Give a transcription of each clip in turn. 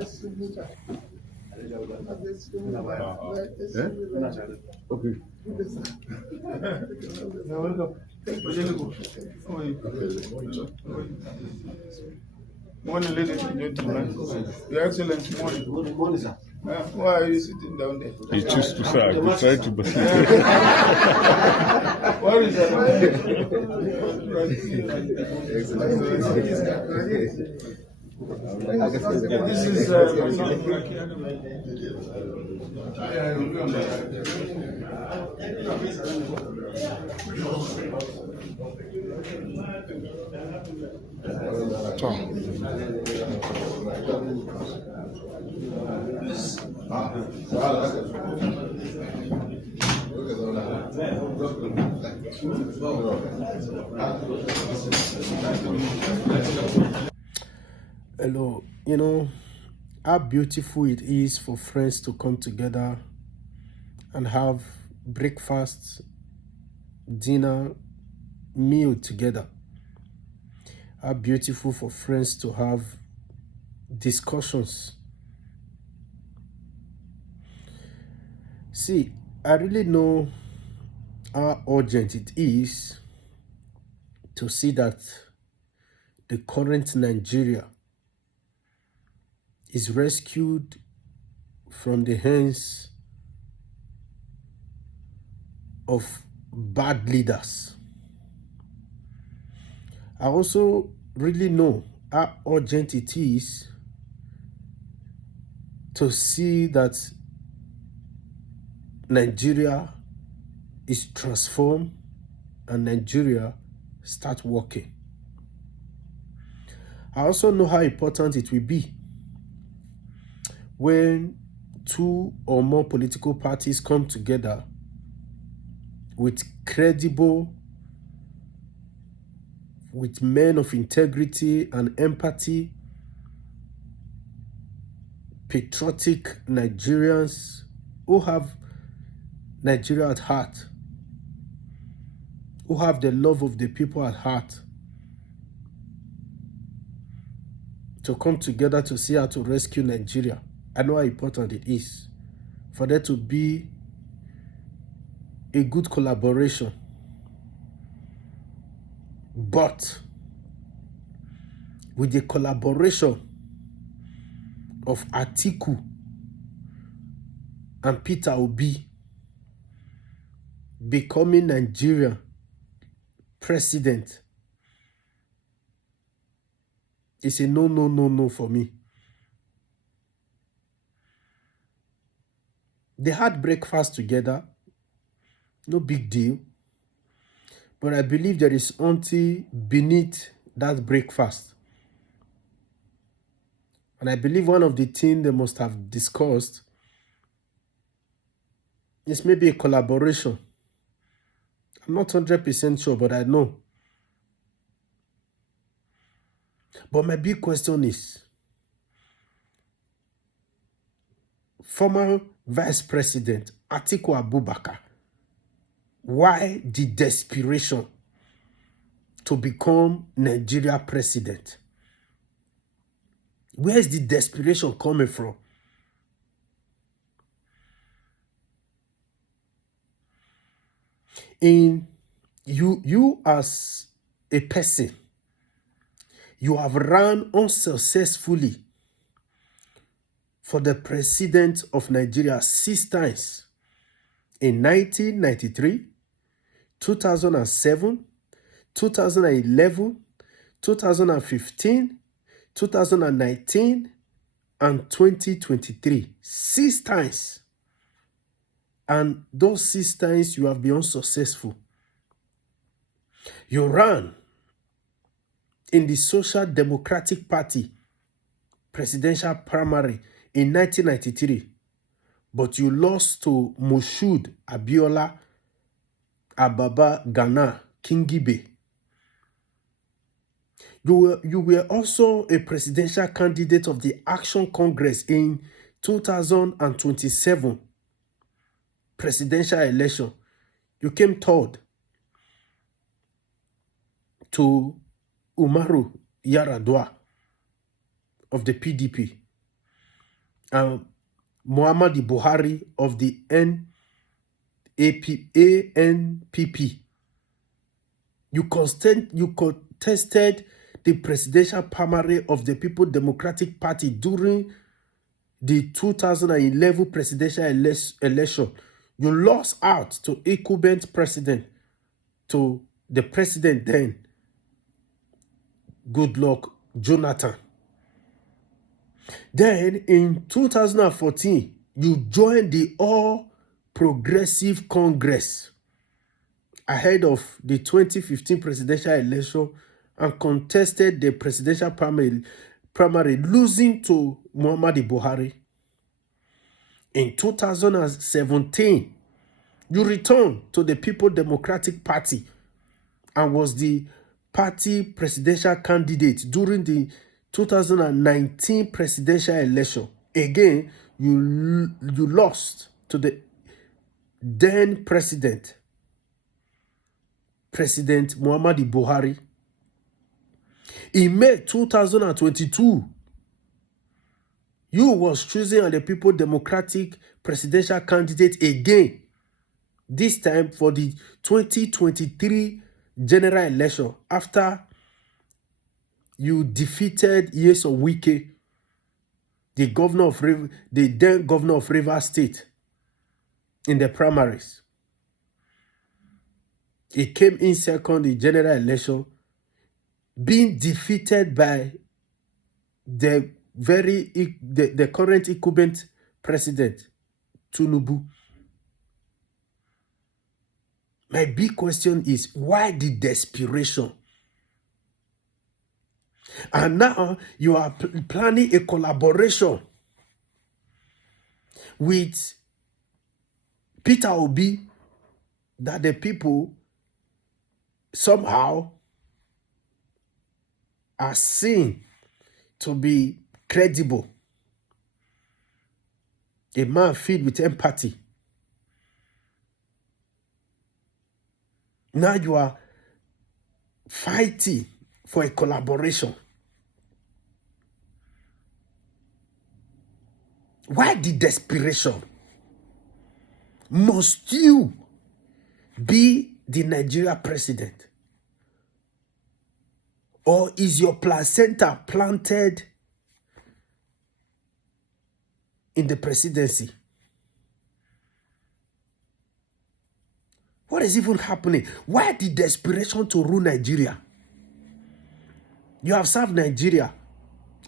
Okay. You're welcome. Morning, ladies and gentlemen. Your Excellency, morning. Good morning, sir. Why are you sitting down there? He chose to say, I could try to but What is that? This is Hello, you know how beautiful it is for friends to come together and have breakfast, dinner, meal together. How beautiful for friends to have discussions. See, I really know how urgent it is to see that the current Nigeria is rescued from the hands of bad leaders. I also really know how urgent it is to see that Nigeria is transformed and Nigeria start working. I also know how important it will be when two or more political parties come together with men of integrity and empathy, patriotic Nigerians who have Nigeria at heart, who have the love of the people at heart, to come together to see how to rescue Nigeria. I know how important it is for there to be a good collaboration. But with the collaboration of Atiku and Peter Obi becoming Nigerian president, it's a no for me. They had breakfast together, no big deal. But I believe there is something beneath that breakfast. And I believe one of the things they must have discussed is maybe a collaboration. I'm not 100% sure, but I know. But my big question is, former Vice President Atiku Abubakar, why the desperation to become Nigeria president? Where is the desperation coming from? In you as a person, you have run unsuccessfully for the president of Nigeria 6 times. In 1993, 2007, 2011, 2015, 2019, and 2023. 6 times. And those 6 times you have been unsuccessful. You ran in the Social Democratic Party presidential primary in 1993, but you lost to Moshood Abiola Ababa Ghana Kingibe. You were also a presidential candidate of the Action Congress in 2027 presidential election. You came third to Umaru Yaradua of the PDP. Muhammadu Buhari of the ANPP. You contested the presidential primary of the People Democratic Party during the 2011 presidential election. You lost out to incumbent president, to the president then, Goodluck Jonathan. Then in 2014, you joined the All Progressive Congress ahead of the 2015 presidential election and contested the presidential primary, losing to Muhammadu Buhari. In 2017, you returned to the People Democratic Party and was the party presidential candidate during the 2019 presidential election. Again, you lost to the then President Muhammadu Buhari. In May 2022, you was chosen as the People Democratic presidential candidate again, this time for the 2023 general election after you defeated Nyesom Wike, the then governor of Rivers State, in the primaries. He came in second in general election, being defeated by the current incumbent president, Tinubu. My big question is, why the desperation? And now you are planning a collaboration with Peter Obi that the people somehow are seen to be credible. A man filled with empathy. Now you are fighting for a collaboration. Why the desperation? Must you be the Nigeria president? Or is your placenta planted in the presidency? What is even happening? Why the desperation to rule Nigeria? You have served Nigeria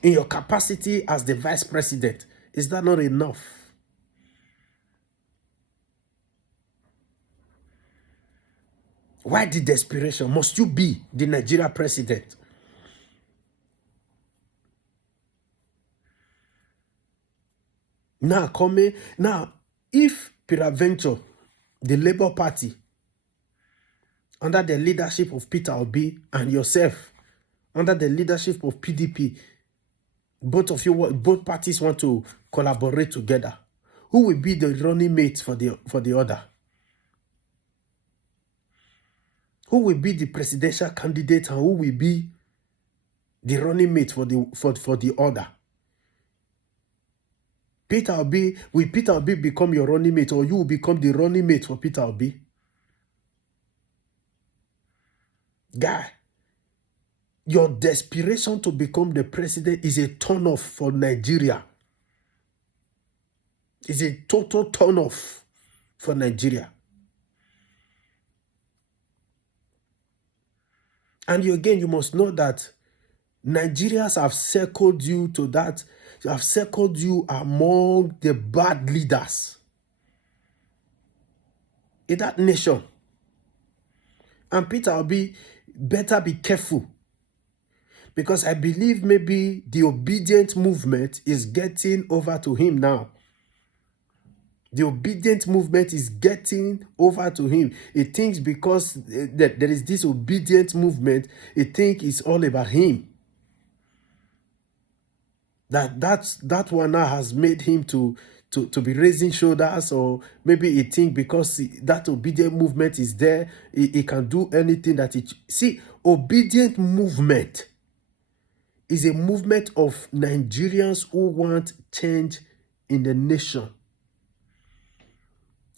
in your capacity as the vice president. Is that not enough? Why the desperation? Must you be the Nigeria president? Now, if peradventure the Labour Party, under the leadership of Peter Obi, and yourself, under the leadership of PDP, both parties want to collaborate together, who will be the running mate for the other? Who will be the presidential candidate and who will be the running mate for the other? Will Peter Obi become your running mate, or you will become the running mate for Peter Obi? Guy, your desperation to become the president is a turn-off for Nigeria. It's a total turn-off for Nigeria. And you must know that Nigerians have circled you to that. Have circled you among the bad leaders in that nation. And Peter Obi better be careful, because I believe maybe the obedient movement is getting over to him now. The obedient movement is getting over to him. He thinks because there is this obedient movement, he thinks it's all about him. That one now has made him to be raising shoulders, or maybe he thinks because that obedient movement is there, he can do anything that he... See, obedient movement is a movement of Nigerians who want change in the nation.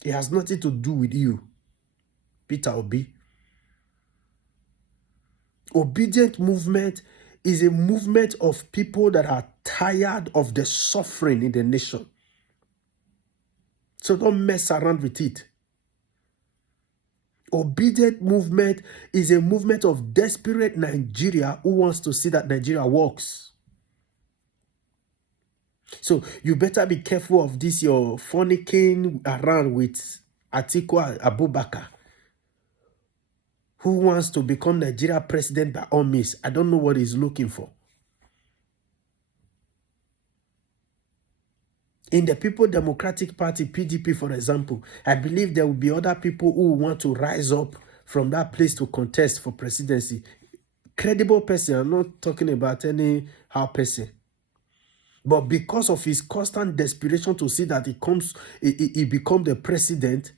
It has nothing to do with you, Peter Obi. Obedient movement is a movement of people that are tired of the suffering in the nation. So don't mess around with it. Obedient movement is a movement of desperate Nigeria who wants to see that Nigeria works. So you better be careful of this, your funny around with Atiku Abubakar, who wants to become Nigeria president by all means. I don't know what he's looking for. In the People Democratic Party, PDP, for example, I believe there will be other people who want to rise up from that place to contest for presidency. Credible person, I'm not talking about any how person. But because of his constant desperation to see that he become the president,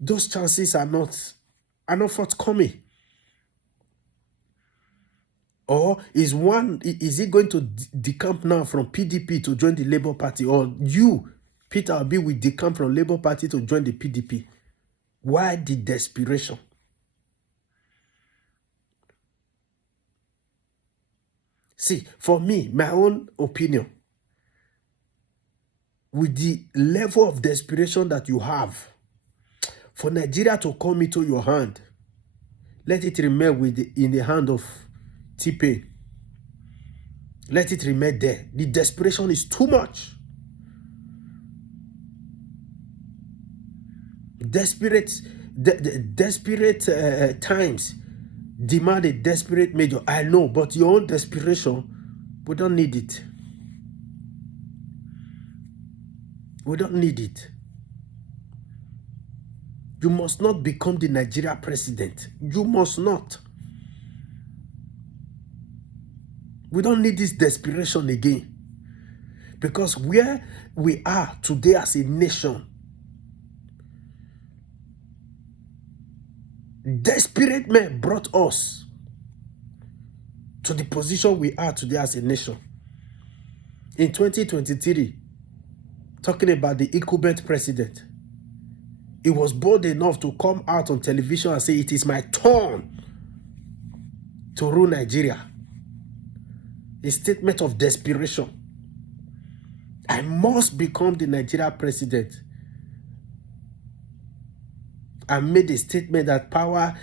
those chances are not forthcoming. Or is he going to decamp now from PDP to join the Labour Party? Or you, Peter Obi, will decamp from Labour Party to join the PDP? Why the desperation? See, for me, my own opinion, with the level of desperation that you have, for Nigeria to come into your hand, let it remain in the hand of T-Pain. Let it remain there. The desperation is too much. Desperate times demand a desperate measure. I know, but your own desperation, we don't need it. We don't need it. You must not become the Nigeria president. You must not. We don't need this desperation again. Because where we are today as a nation, desperate men brought us to the position we are today as a nation. In 2023, talking about the incumbent president, he was bold enough to come out on television and say, it is my turn to rule Nigeria. A statement of desperation. I must become the Nigeria president. I made a statement that power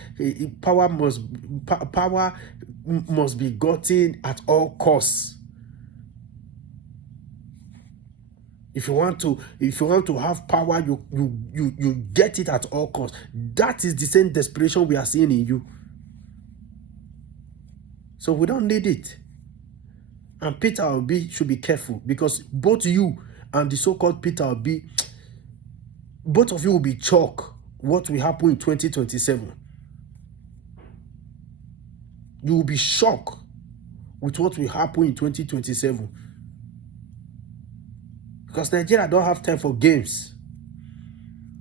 must be gotten at all costs. If you want to have power, you get it at all costs. That is the same desperation we are seeing in you. So we don't need it. And Peter Obi should be careful, because both you and the so-called Peter Obi, both of you will be shocked what will happen in 2027. You will be shocked with what will happen in 2027. Because Nigeria don't have time for games.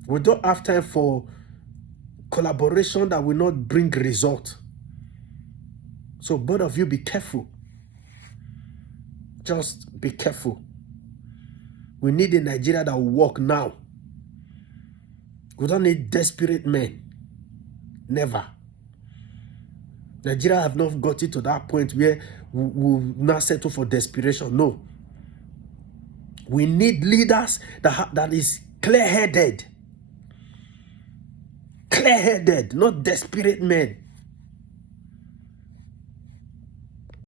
We don't have time for collaboration that will not bring result. So both of you be careful. Just be careful. We need a Nigeria that will work now. We don't need desperate men. Never. Nigeria have not got it to that point where we will not settle for desperation. No. We need leaders that is clear-headed. Clear-headed, not desperate men.